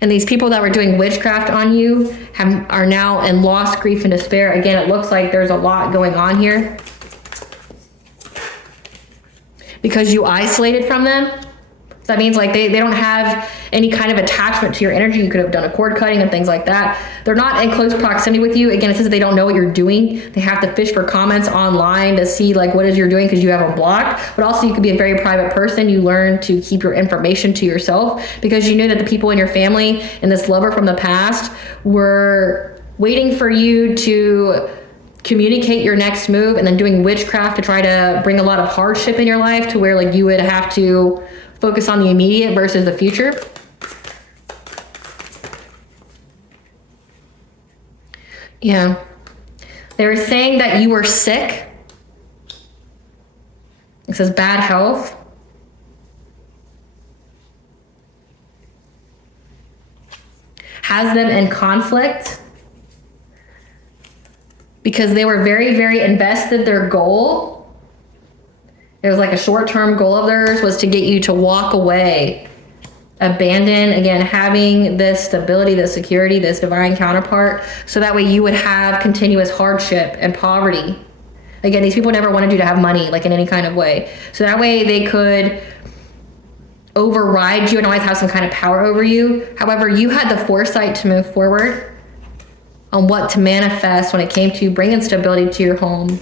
And these people that were doing witchcraft on you are now in loss, grief, and despair. Again, it looks like there's a lot going on here because you isolated from them. So that means like they don't have any kind of attachment to your energy. You could have done a cord cutting and things like that. They're not in close proximity with you. Again, it says that they don't know what you're doing. They have to fish for comments online to see like what is you're doing because you have them blocked. But also you could be a very private person. You learn to keep your information to yourself because you knew that the people in your family and this lover from the past were waiting for you to communicate your next move and then doing witchcraft to try to bring a lot of hardship in your life to where like you would have to focus on the immediate versus the future. Yeah. They were saying that you were sick. It says bad health. Has them in conflict because they were very, very invested. Their goal, it was like a short-term goal of theirs, was to get you to walk away, abandon, again, having this stability, this security, this divine counterpart, so that way you would have continuous hardship and poverty. Again, these people never wanted you to have money, like in any kind of way. So that way they could override you and always have some kind of power over you. However, you had the foresight to move forward on what to manifest when it came to bringing stability to your home.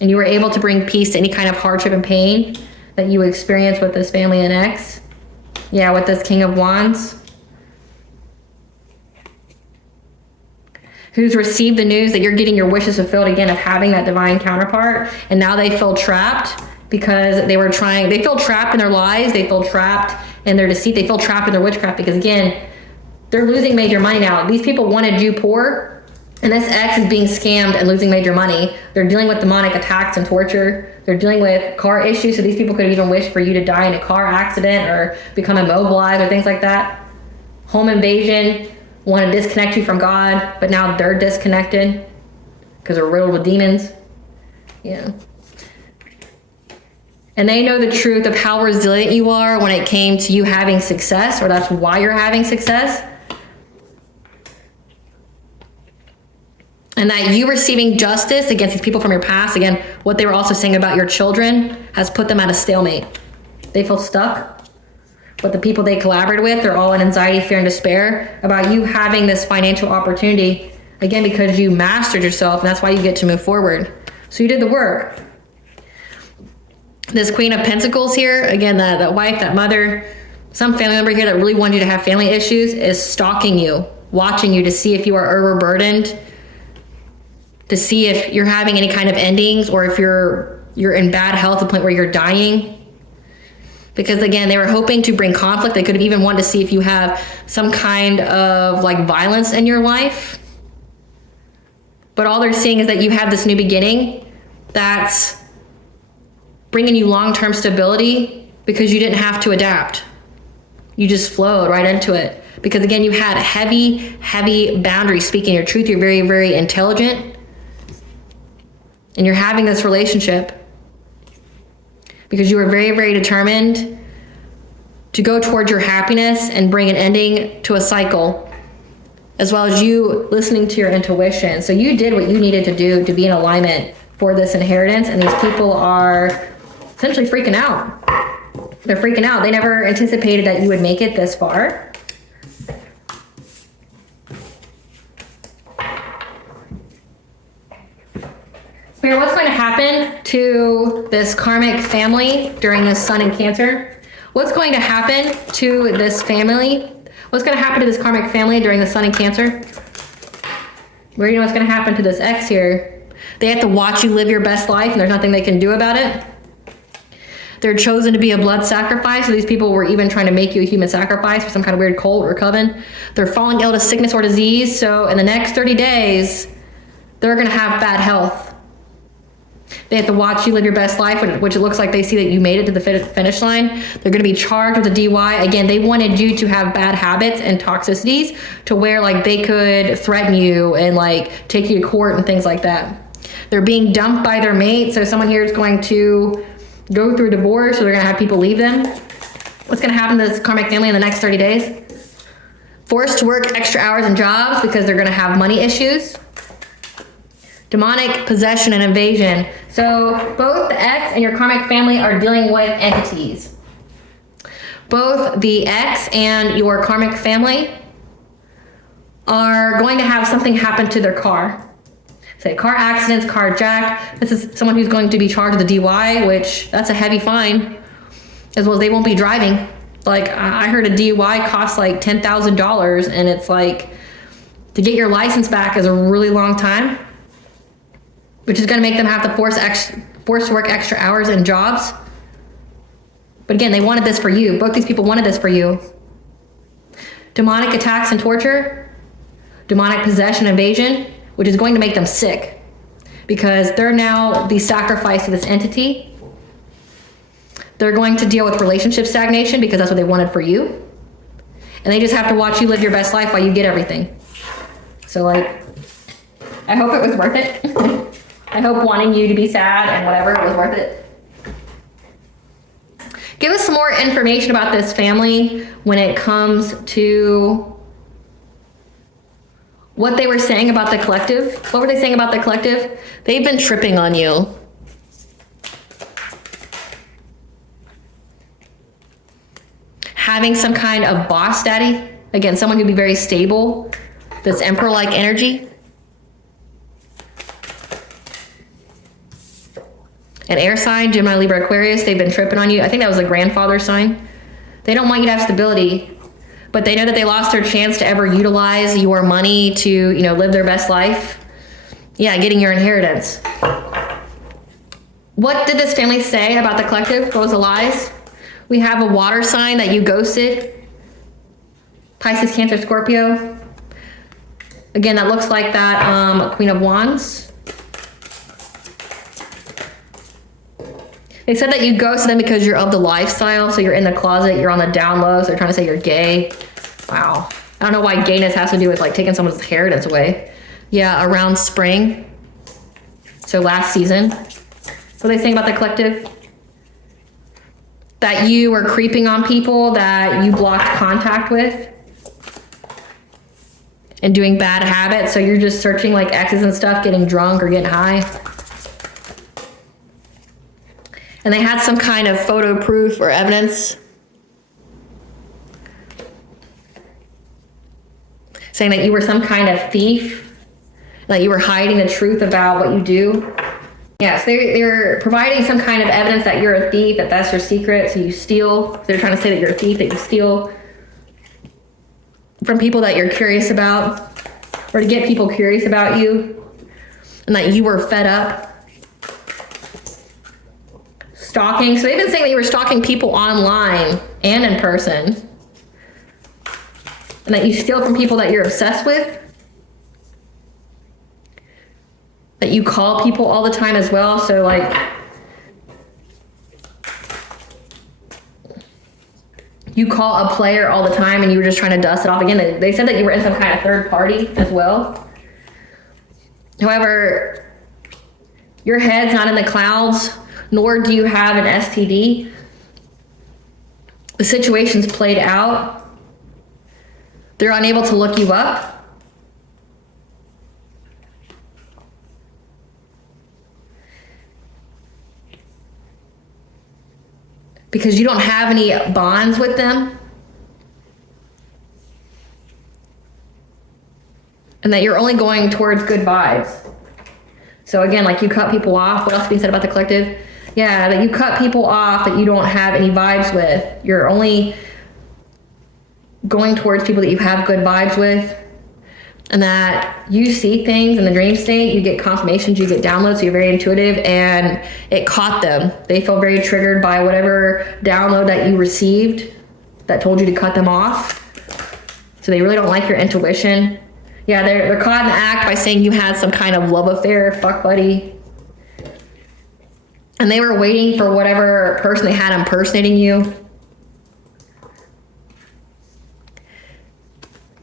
And you were able to bring peace to any kind of hardship and pain that you experience with this family and ex. Yeah, with this King of Wands. Who's received the news that you're getting your wishes fulfilled again of having that divine counterpart. And now they feel trapped because they feel trapped in their lies, they feel trapped in their deceit, they feel trapped in their witchcraft, because again, they're losing major money now. These people wanted you poor, and this ex is being scammed and losing major money. They're dealing with demonic attacks and torture. They're dealing with car issues, so these people could even wish for you to die in a car accident or become immobilized or things like that. Home invasion, want to disconnect you from God, but now they're disconnected because they're riddled with demons. Yeah. And they know the truth of how resilient you are when it came to you having success, or that's why you're having success. And that you receiving justice against these people from your past, again, what they were also saying about your children, has put them at a stalemate. They feel stuck. But the people they collaborated with, they're all in anxiety, fear, and despair about you having this financial opportunity, again, because you mastered yourself, and that's why you get to move forward. So you did the work. This Queen of Pentacles here, again, that wife, that mother, some family member here that really wanted you to have family issues is stalking you, watching you to see if you are overburdened, to see if you're having any kind of endings, or if you're in bad health to the point where you're dying. Because again, they were hoping to bring conflict. They could have even wanted to see if you have some kind of like violence in your life. But all they're seeing is that you have this new beginning that's bringing you long-term stability, because you didn't have to adapt. You just flowed right into it. Because again, you had heavy boundaries, speaking your truth. You're very, very intelligent. And you're having this relationship because you were very, very determined to go towards your happiness and bring an ending to a cycle, as well as you listening to your intuition. So you did what you needed to do to be in alignment for this inheritance, and these people are essentially freaking out. They're freaking out. They never anticipated that you would make it this far. Spirit, what's going to happen to this karmic family during this Sun in Cancer? What's going to happen to this family? What's going to happen to this karmic family during the Sun in Cancer? Where you know what's going to happen to this ex here? They have to watch you live your best life, and there's nothing they can do about it. They're chosen to be a blood sacrifice. So these people were even trying to make you a human sacrifice for some kind of weird cult or coven. They're falling ill to sickness or disease. So in the next 30 days, they're going to have bad health. They have to watch you live your best life, which it looks like they see that you made it to the finish line. They're going to be charged with a DUI. Again, they wanted you to have bad habits and toxicities to where like they could threaten you and like take you to court and things like that. They're being dumped by their mate. So someone here is going to go through divorce, or they're going to have people leave them. What's going to happen to this karmic family in the next 30 days? Forced to work extra hours and jobs because they're going to have money issues. Demonic possession and invasion. So both the ex and your karmic family are dealing with entities. Both the ex and your karmic family are going to have something happen to their car. Say car accidents, car jacked. This is someone who's going to be charged with a DUI, which that's a heavy fine, as well as they won't be driving. Like I heard a DUI costs like $10,000, and it's like to get your license back is a really long time, which is going to make them have to force to work extra hours and jobs. But again, they wanted this for you. Both these people wanted this for you. Demonic attacks and torture, demonic possession, invasion, which is going to make them sick because they're now the sacrifice to this entity. They're going to deal with relationship stagnation because that's what they wanted for you. And they just have to watch you live your best life while you get everything. So like, I hope it was worth it. I hope wanting you to be sad and whatever was worth it. Give us some more information about this family when it comes to what they were saying about the collective. What were they saying about the collective? They've been tripping on you. Having some kind of boss daddy. Again, someone who'd be very stable. This emperor-like energy. An air sign, Gemini, Libra, Aquarius, they've been tripping on you. I think that was a grandfather sign. They don't want you to have stability, but they know that they lost their chance to ever utilize your money to, you know, live their best life. Yeah, getting your inheritance. What did this family say about the collective? What was the lies? We have a water sign that you ghosted. Pisces, Cancer, Scorpio. Again, that looks like that Queen of Wands. They said that you ghosted them because you're of the lifestyle. So you're in the closet, you're on the down low. So they're trying to say you're gay. Wow. I don't know why gayness has to do with like taking someone's inheritance away. Yeah, around spring. So last season. What are they saying about the collective? That you were creeping on people that you blocked contact with. And doing bad habits. So you're just searching like exes and stuff, getting drunk or getting high. And they had some kind of photo proof or evidence saying that you were some kind of thief, that you were hiding the truth about what you do. Yes, they're providing some kind of evidence that you're a thief, that that's your secret, so you steal. They're trying to say that you're a thief, that you steal from people that you're curious about, or to get people curious about you, and that you were fed up. Stalking. So they've been saying that you were stalking people online and in person, and that you steal from people that you're obsessed with, that you call people all the time as well. So like you call a player all the time and you were just trying to dust it off. Again, they said that you were in some kind of third party as well. However, your head's not in the clouds, nor do you have an STD. The situation's played out. They're unable to look you up. Because you don't have any bonds with them. And that you're only going towards good vibes. So again, like you cut people off. What else is being said about the collective? Yeah, that you cut people off that you don't have any vibes with. You're only going towards people that you have good vibes with. And that you see things in the dream state, you get confirmations, you get downloads, so you're very intuitive, and it caught them. They feel very triggered by whatever download that you received that told you to cut them off. So they really don't like your intuition. Yeah, they're caught in the act by saying you had some kind of love affair, fuck buddy. And they were waiting for whatever person they had impersonating you,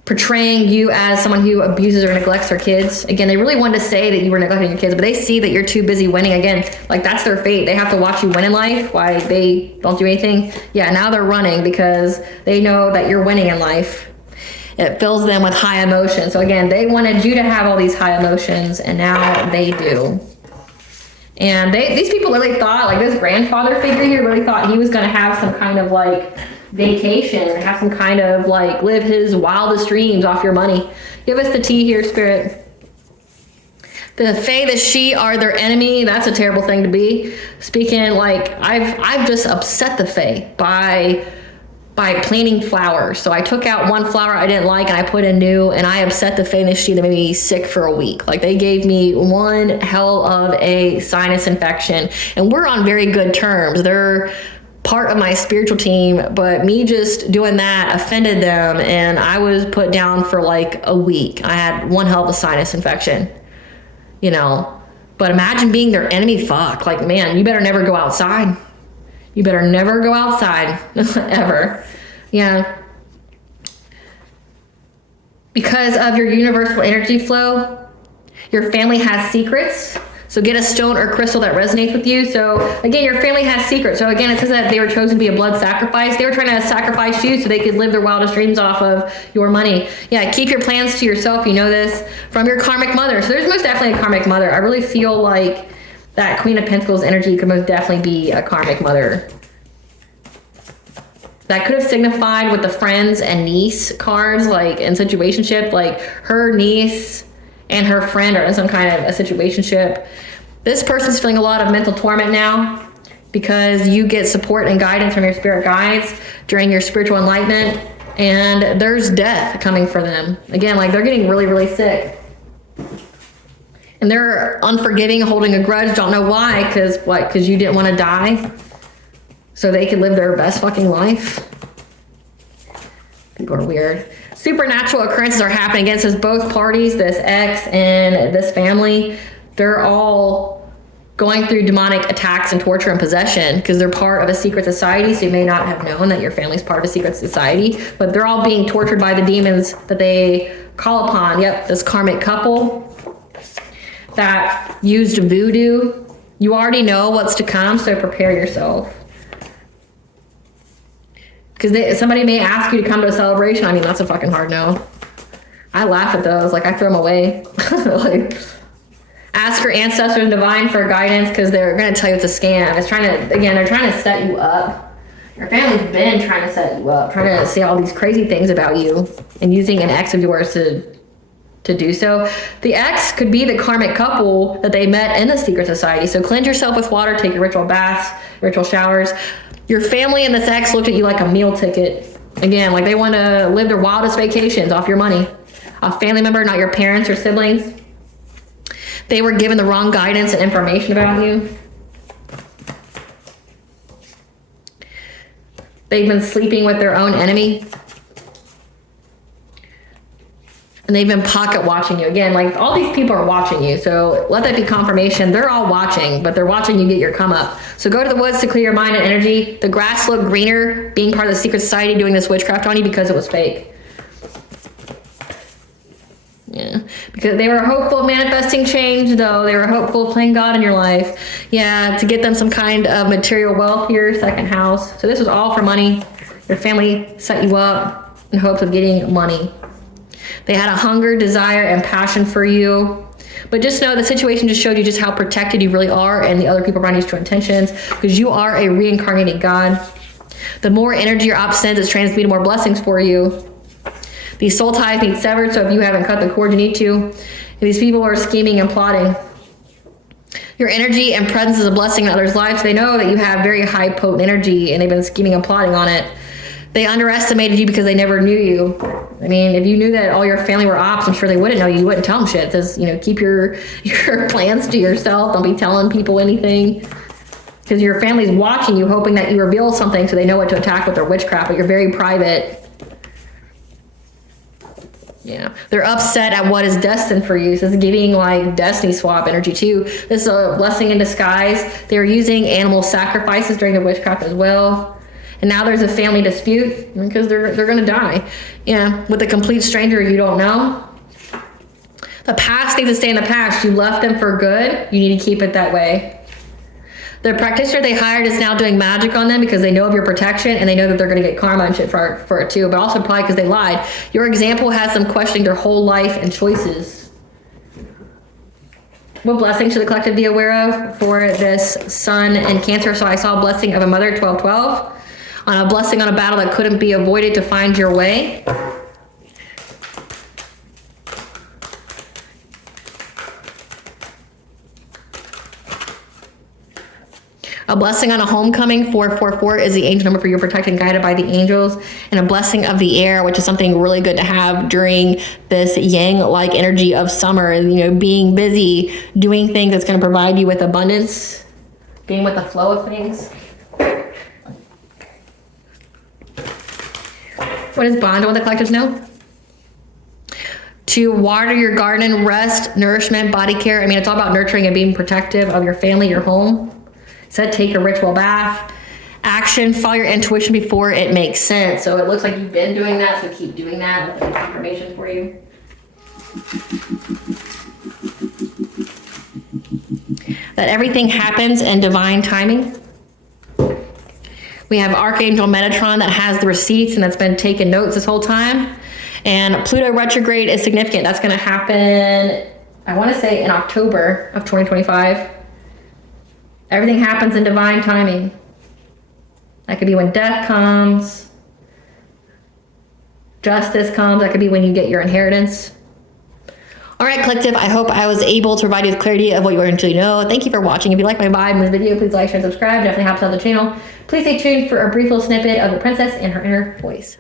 portraying you as someone who abuses or neglects their kids. Again, they really wanted to say that you were neglecting your kids, but they see that you're too busy winning. Again, like that's their fate. They have to watch you win in life while they don't do anything. Yeah, now they're running because they know that you're winning in life. It fills them with high emotion. So again, they wanted you to have all these high emotions, and now they do. And these people really thought, like this grandfather figure here really thought he was going to have some kind of like vacation and have some kind of like live his wildest dreams off your money. Give us the tea here, Spirit. The Fae, the she are their enemy. That's a terrible thing to be. Speaking like I've just upset the Fae by planting flowers. So I took out one flower I didn't like and I put in new, and I upset the Fae and the she that made me sick for a week. Like they gave me one hell of a sinus infection, and we're on very good terms. They're part of my spiritual team, but me just doing that offended them, and I was put down for like a week. I had one hell of a sinus infection, you know. But imagine being their enemy. Fuck, like man, you better never go outside. You better never go outside ever. Yeah. Because of your universal energy flow, your family has secrets. So get a stone or crystal that resonates with you. So again, your family has secrets. So again, it says that they were chosen to be a blood sacrifice. They were trying to sacrifice you so they could live their wildest dreams off of your money. Yeah, keep your plans to yourself. You know this from your karmic mother. So there's most definitely a karmic mother. I really feel like that Queen of Pentacles energy could most definitely be a karmic mother. That could have signified with the friends and niece cards, like in situationship, like her niece and her friend are in some kind of a situationship. This person's feeling a lot of mental torment now because you get support and guidance from your spirit guides during your spiritual enlightenment, and there's death coming for them. Again, like they're getting really, really sick. And they're unforgiving, holding a grudge, don't know why, because what? Because you didn't want to die? So they could live their best fucking life? People are weird. Supernatural occurrences are happening against us, both parties, this ex and this family. They're all going through demonic attacks and torture and possession because they're part of a secret society, so you may not have known that your family's part of a secret society, but they're all being tortured by the demons that they call upon. Yep, this karmic couple that used voodoo. You already know what's to come, so prepare yourself. Because somebody may ask you to come to a celebration. I mean, that's a fucking hard no. I laugh at those. Like, I throw them away. Like, ask your ancestors and divine for guidance because they're going to tell you it's a scam. It's trying to, again, they're trying to set you up. Your family's been trying to set you up, trying to say all these crazy things about you and using an ex of yours to do so. The ex could be the karmic couple that they met in the secret society. So cleanse yourself with water, take your ritual baths, ritual showers. Your family and this ex looked at you like a meal ticket. Again, like they want to live their wildest vacations off your money. A family member, not your parents or siblings. They were given the wrong guidance and information about you. They've been sleeping with their own enemy. And they've been pocket watching you. Again, like all these people are watching you. So let that be confirmation. They're all watching, but they're watching you get your come up. So go to the woods to clear your mind and energy. The grass looked greener being part of the secret society doing this witchcraft on you because it was fake. Yeah, because they were hopeful of manifesting change, though. They were hopeful of playing God in your life. Yeah, to get them some kind of material wealth here, second house. So this was all for money. Your family set you up in hopes of getting money. They had a hunger, desire, and passion for you. But just know the situation just showed you just how protected you really are and the other people around you's true intentions, because you are a reincarnated God. The more energy your op sends, it's transmuted more blessings for you. These soul ties need severed, so if you haven't cut the cord, you need to. And these people are scheming and plotting. Your energy and presence is a blessing in others' lives. They know that you have very high potent energy, and they've been scheming and plotting on it. They underestimated you because they never knew you. I mean, if you knew that all your family were ops, I'm sure they wouldn't know you. You wouldn't tell them shit. It says, keep your plans to yourself. Don't be telling people anything. Because your family's watching you, hoping that you reveal something so they know what to attack with their witchcraft, but you're very private. Yeah, they're upset at what is destined for you. So it's giving like destiny swap energy too. This is a blessing in disguise. They were using animal sacrifices during the witchcraft as well. And now there's a family dispute because they're going to die. Yeah, with a complete stranger you don't know. The past needs to stay in the past. You left them for good. You need to keep it that way. The practitioner they hired is now doing magic on them because they know of your protection and they know that they're going to get karma and shit for it too, but also probably because they lied. Your example has them questioning their whole life and choices. What blessing should the collective be aware of for this sun and Cancer? So I saw a blessing of a mother, 1212, on a blessing on a battle that couldn't be avoided to find your way. A blessing on a homecoming, 444, is the angel number for your protected and guided by the angels. And a blessing of the air, which is something really good to have during this yang-like energy of summer. Being busy, doing things that's going to provide you with abundance, being with the flow of things. What does Bond want the collectives know? To water your garden, rest, nourishment, body care. I mean, it's all about nurturing and being protective of your family, your home. Said take a ritual bath. Action, follow your intuition before it makes sense. So it looks like you've been doing that, so keep doing that. That's confirmation for you. That everything happens in divine timing. We have Archangel Metatron that has the receipts and that's been taking notes this whole time. And Pluto retrograde is significant. That's going to happen, I want to say, in October of 2025. Everything happens in divine timing. That could be when death comes, justice comes. That could be when you get your inheritance. All right, collective, I hope I was able to provide you with clarity of what you were to know. Thank you for watching. If you like my vibe in this video, please like, share, and subscribe. Definitely helps out the channel. Please stay tuned for a brief little snippet of the princess and her inner voice.